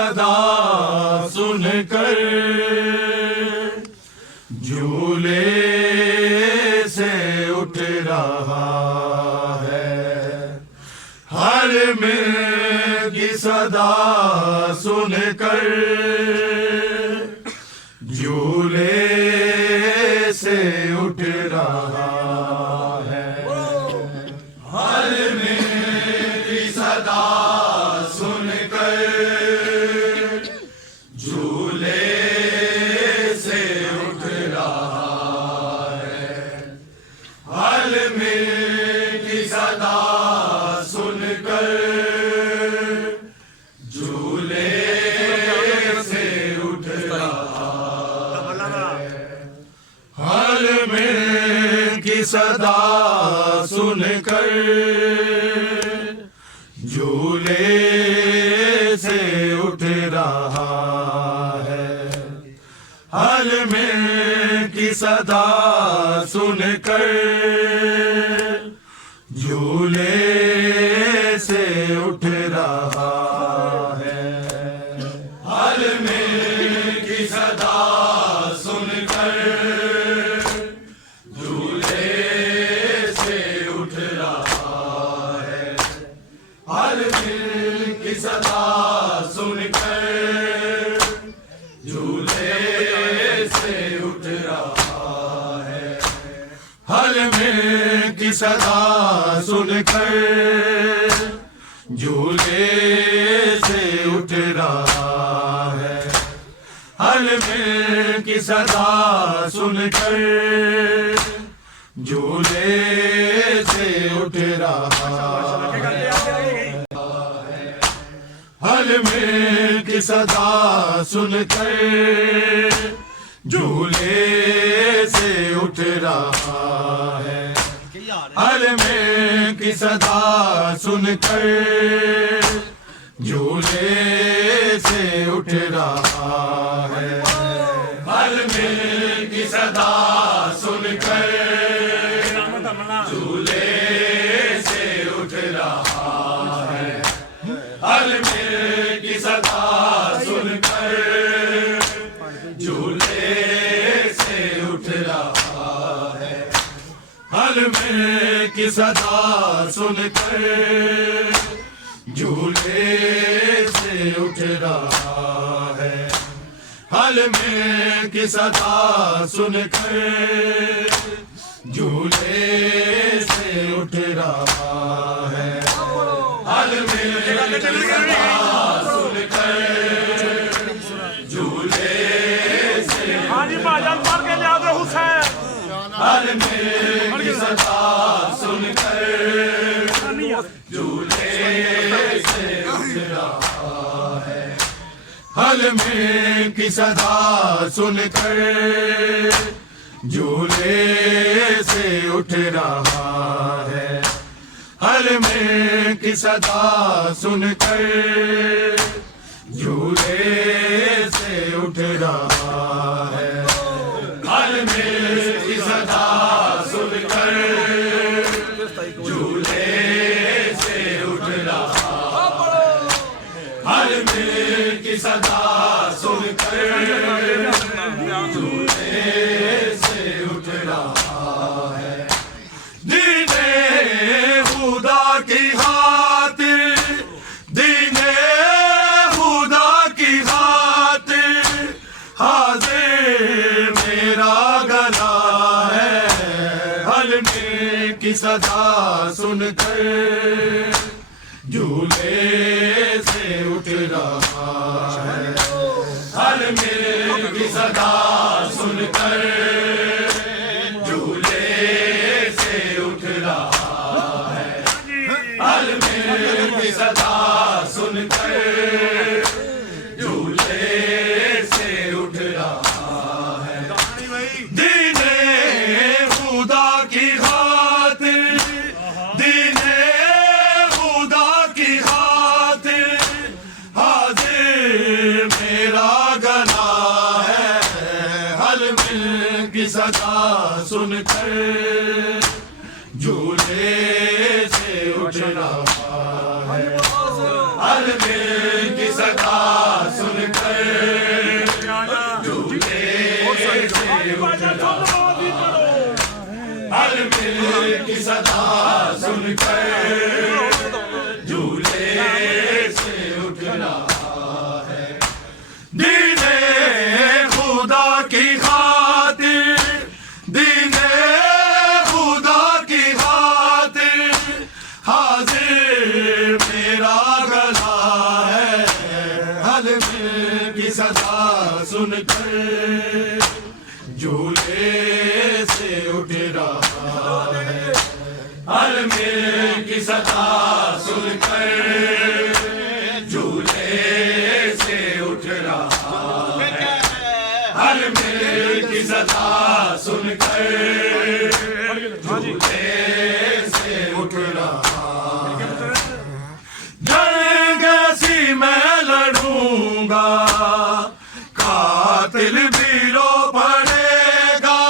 सदा सुनकर झूले से उठ रहा है। हर मिल की सदा सुनकर झूले से उठ रहा है। हर मेरी सदा सुनकर झूले से उठ रहा है। हर मेरी सदा सुनकर झूले से उठ रहा है। हर मेरी सदा सुनकर झूले से उठ रहा है। हर मेरी सदा सुनकर झूले से उठ रहा है। हर मेरी सदा सुनकर झूले से उठ रहा है। हर मिल की सदा सुनकर झूले से उठ रहा है। हर मिल की सदा सुनकर झूले से उठ रहा है। हर मिल की सदा सुनकर झूले से उठ रहा है। हर मिल की सदा सुनकर झूले से उठ रहा है। हर मिल की सदा सुनकर झूले से उठ रहा है। हर मिल की सदा सुनकर झूले से उठ रहा है। हर मिल की सदा सुनकर झूले से उठ रहा है। हर मिल की सदा सुनकर झूले से उठ रहा है। हर मिल की सदा सुनकर झूले से उठ रहा है। हर मिल की सदा सुनकर झूले से हर मिल की सदा सुनकर झूले से उठ रहा है। हर मिल की सदा सुनकर झूले से उठ रहा है। हर मिल की सदा सुनकर झूले से उठ रहा है। हर मिल की सदा सुनकर झूले से उठ रहा है। हर मिल की सदा सुनकर झूले से उठ रहा है। दीने खुदा की खातिर, दीने खुदा की खातिर हाजिर मेरा गला है। हर मिल की सदा सुनकर झूले से उठ रहा है। हर मिल की सदा सुनकर झूले से उठ रहा है। हर मिल की सदा सुनकर झूले से उठ रहा है। दीने खुदा की खातिर, दीने खुदा की खातिर हाजिर मेरा गला है। हर मिल की सदा सुनकर झूले से उठ रहा है। हर मिल की सदा की सदा सुनकर झूले से उठ रहा है। दीने खुदा की खातिर, दीने खुदा की खातिर हाजिर मेरा गला है। हलमे की सदा सुनकर झूले से उठ रहा है। हलमे की सदा सुनकर झूले से उठ रहा है। हलमे की सदा सुनकर झूले से उठ रहा है। जंग ऐसी मैं लड़ूंगा, कातिल भी रो पड़ेगा।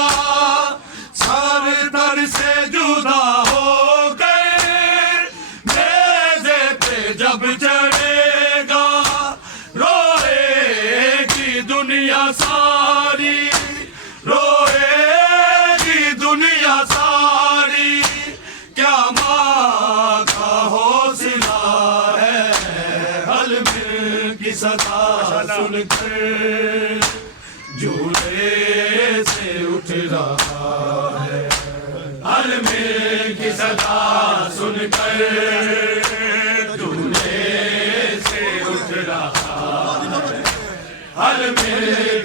सर तर से जुदा होकर नेज़े पे जब चढ़ेगा। रोएगी दुनिया सारी, रोएगी दुनिया सारी। क्या माँ का हौसला है। हलमे की सदा सुनकर झूले से उठ रहा है। हलमे की सदा सुनकर झूले से उठ रहा है। हलमे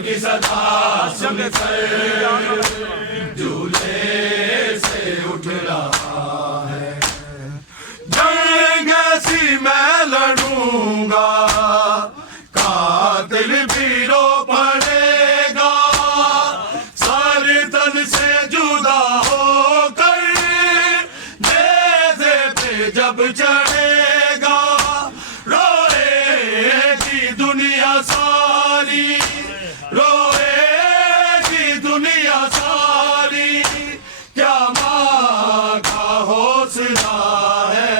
की सदा सुनकर झूले से उठ रहा है। जंग ऐसी मैं लड़ूंगा, कातिल भी रो पड़ेगा। सर तन से जुदा होकर नेज़े पे जब चढ़ेगा। रोएगी दुनिया सारी, रोएगी दुनिया सारी। क्या माँ का हौसला है।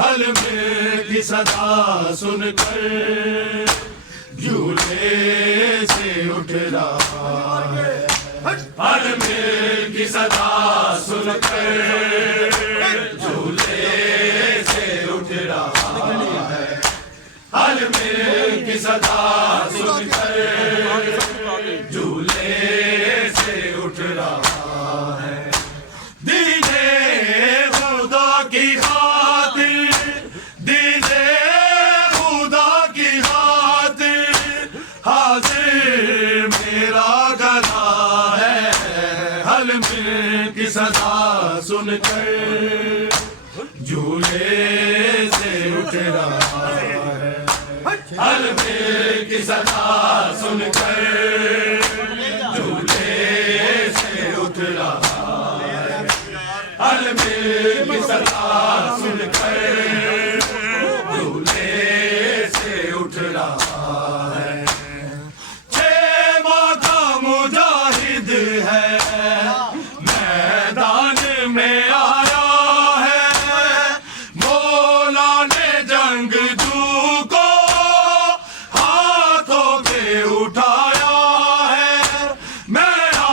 हलमे की सदा सुनकर झूले से उठ रहा है। हलमे की सदा सुनकर झूले से उठ रहा है। हलमे की सदा सुनकर झूले से उठ रहा है। दीने खुदा की खातिर, दीने खुदा की खातिर हाजिर मेरा गला है। हलमे की सदा सुनकर झूले से उठ रहा है। हलमे की सदा सुनकर झूले से उठ रहा है। हलमे की सदा सुनकर झूले से उठ रहा है। छह माह का मुजाहिद है, मैदान में आया है। मौला ने जंगजू को हाथों के उठाया है। मैं आ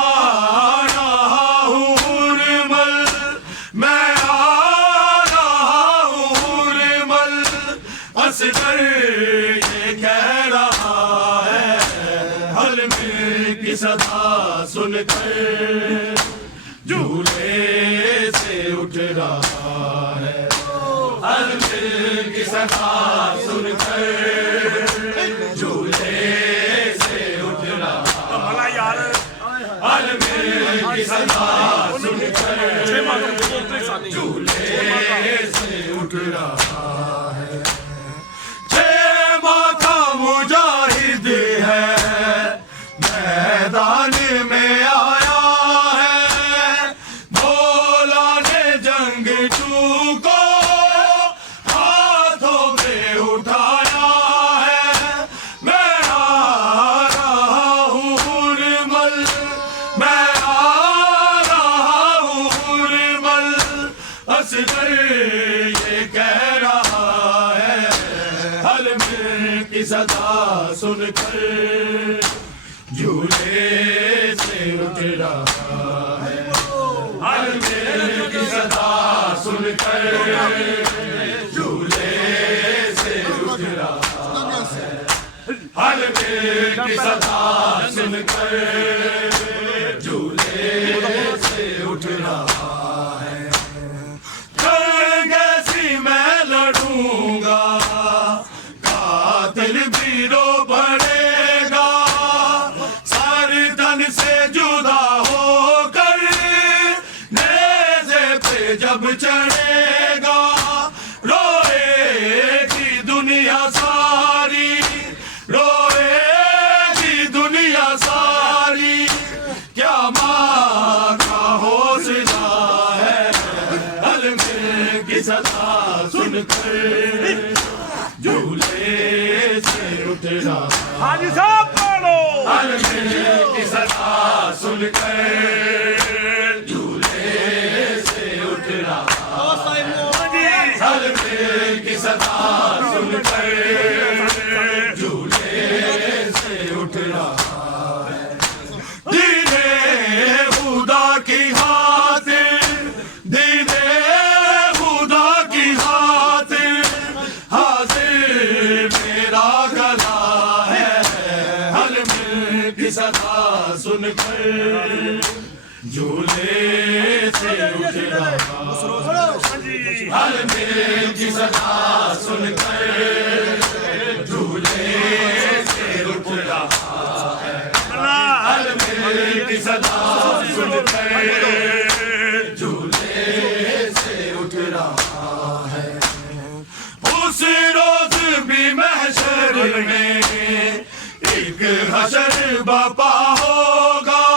रहा हूँ हुरमल, मैं आ रहा हूँ हुरमल। असगर ये कह रहा है। हलमे की सदा सुनकर झूले से उठ रहा है। हलमे की सदा सुनकर झूले से उठ रहा है। हलमे की सदा सुनकर झूले से उठ रहा है। छह माह का मुजाहिद है, मैदान में आया है। मौला ने जंगजू को हाथों में उठाया है। मैं आ रहा हूँ हुरमल, मैं आ रहा हूँ हुरमल। असगर ये कह रहा है। हलमे की सदा सुनकर झूले से उठ रहा है। हलमे सदा सुनकर झूले से उठ रहा है, हर दिल की सदा सुनकर झूले से उठ रहा है। जंग ऐसी मैं लड़ूंगा, कातिल भी रो पड़ेगा, सारे तन से जुदा होकर नेज़े पे जब चढ़ेगा, रोएगी दुनिया सारी, रोएगी दुनिया सारी, क्या माँ का हौसला है, अलमिल की सदा सुनकर झूले से उठ रहा। हाजी साहब बोलो। अलमिल की सदा सुनकर झूले से उठ रहा। अलमिल की सदा सुनकर झूले से उठ रहा है। दीने खुदा की खातिर, दीने खुदा की खातिर हाजिर मेरा गला है, अलमिल की सदा सुनकर झूले से उठ रहा। अलमिल की सदा सुनकर झूले से उठ रहा है, अलमिल की सदा सुनकर झूले से उठ रहा है। उस रोज भी महशर में एक हशर बपा होगा,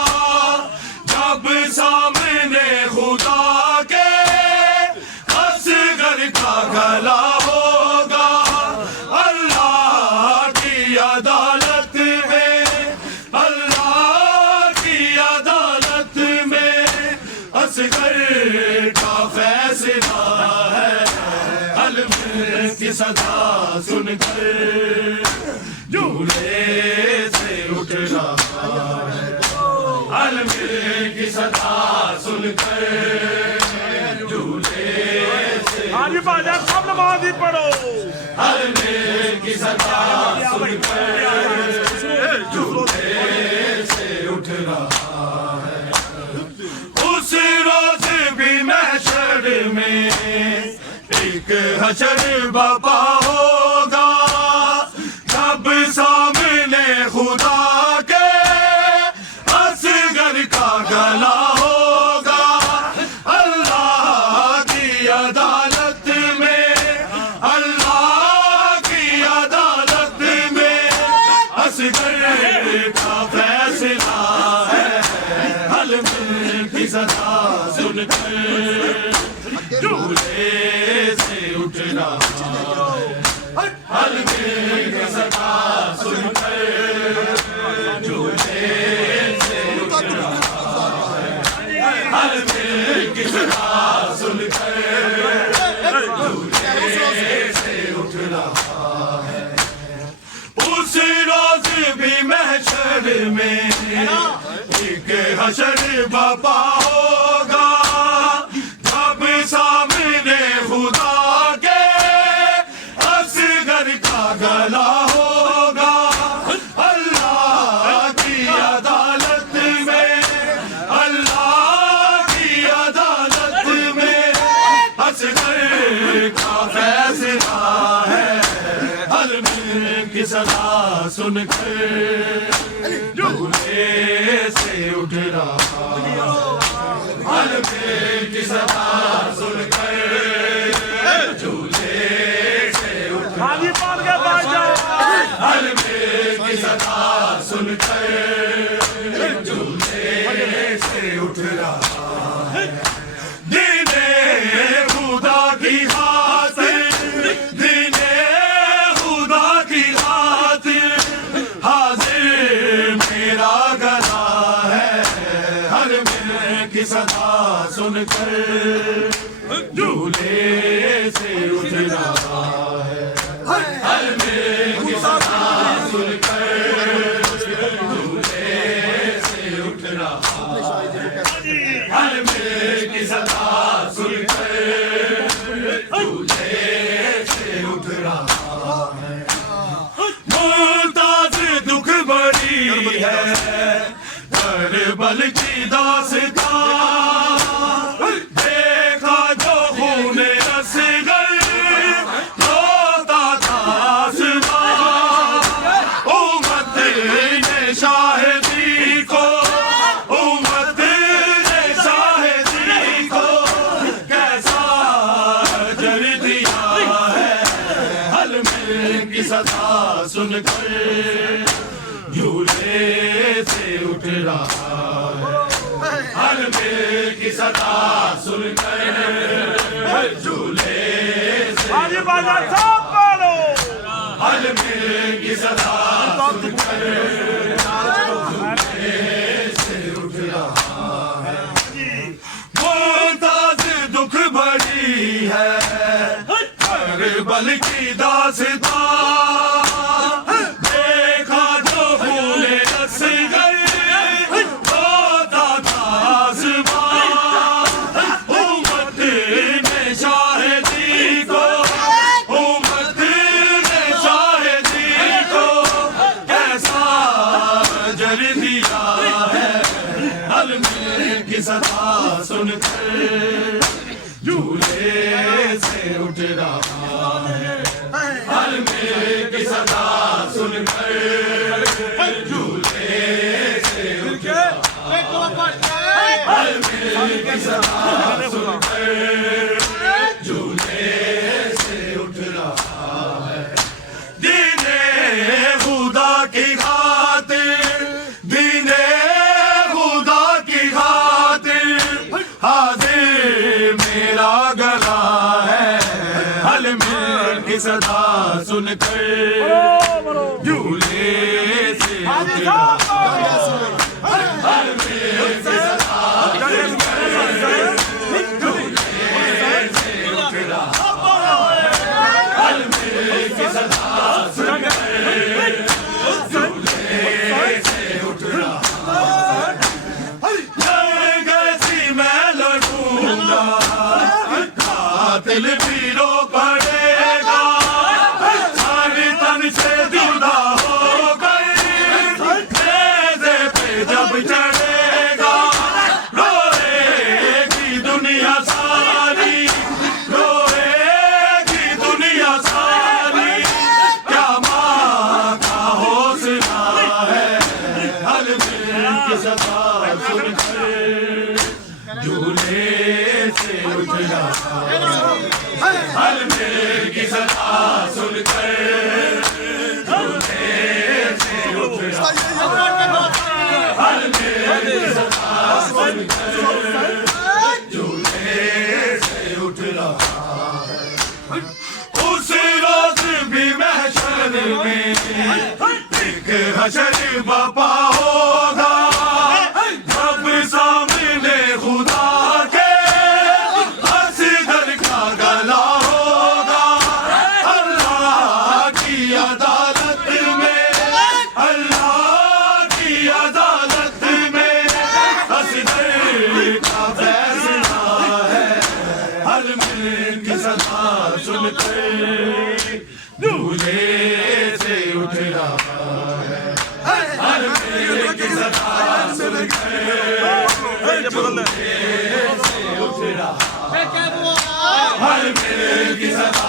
जब सामने खुदा के असगर का गला होगा। अल्लाह की अदालत में, अल्लाह की अदालत में असगर का फैसला है, अलमिल की सदा सुनकर झूले से उठ रहा है। अलमिल की सदा सुनकर झूले से। हाजी बाजार सब नमाज ही पढ़ो। अलमिल की सदा सुनकर झूले से उठ रहा है। उस रोज भी महशर में एक हशर बपा होगा, जब सामने खुदा के असगर का गला होगा। अल्लाह की अदालत में, अल्लाह की अदालत में असगर का फैसला है, अलमिल की सदा सुनकर झूले से उठ रहा है। अलमिल की सदा सुनकर झूले से उठ रहा है। अलमिल की सदा सुनकर झूले से उठ रहा है। उस रोज भी महशर में एक हशर बपा होगा, जब सामने खुदा के असगर का गला होगा। अल्लाह की अदालत में, अल्लाह की अदालत में असगर का फैसला है, अलमिल की सदा सुनकर झूले से उठ रहा। अलमिल की सदा सुनकर झूले से उठ रहा। हाजी पाल के पास जाओ। अलमिल की सदा सुनकर झूले से उठ रहा है। दीने खुदा की खातिर, दीने खुदा की खातिर हाजिर मेरा गला है, अलमिल की सदा सुनकर झूले से उठ रहा है। अलमिल की सदा सुनकर झूले से उठ रहा है। अलमिल की सदा सुन करबल की दास्तां देखा जो खून असगर रोता था आसमां उम्मत ने शाहिदी को उम्मत ने शाहिदी को कैसा जल दिया है हलमिल की सदा सुनकर झूले से उठ रहा है हलमिल की सदा सुनकर झूले से बाजी बाजा सब पढ़ो हलमिल की सदा सुनकर झूले से उठ रहा है मुमताज दुख बड़ी है करबल की दास्तां देखा जो खून असगर रोता था आसमां उम्मत ने शाहिदी को उम्मत ने शाहिदी को कैसा जल दिया है हलमिल की सदा सुनकर झूले से उठ रहा है हलमिल की सदा सुनकर झूले से उठ रहा है हलमिल की सदा सुनकर झूले से उठ रहा है दीने खुदा की खातिर दीने खुदा की खातिर हाजिर मेरा गला है हलमिल की सदा सुनकर झूले से उठ रहा है हलमिल की सदा सुनकर झूले से उठ रहा है हलमिल की सदा सुनकर झूले से उठ रहा है जैसी मैं लड़ूंगा कातिल भी रो पड़ेगा सारे तन से जुदा हो गए नेज़े पे जब चढ़ेगा रोएगी दुनिया सारी रोएगी दुनिया सारी क्या माँ का हौसला है हलमिल की सदा सुनकर झूले से उठ रहा है हलमिल की सदा सुनकर झूले से उठ रहा है हलमिल की सदा सुनकर झूले से उठ रहा है उस रोज भी महशर में एक हशर बपा होगा जब सामने खुदा के असगर का गला होगा अल्लाह की अदालत में अल्लाह की अदालत में असगर का फैसला है हलमिल की सदा सुनकर झूले से उठ रहा है हलमिल की सदा सुनकर झूले से उठ रहा है हलमिल की सदा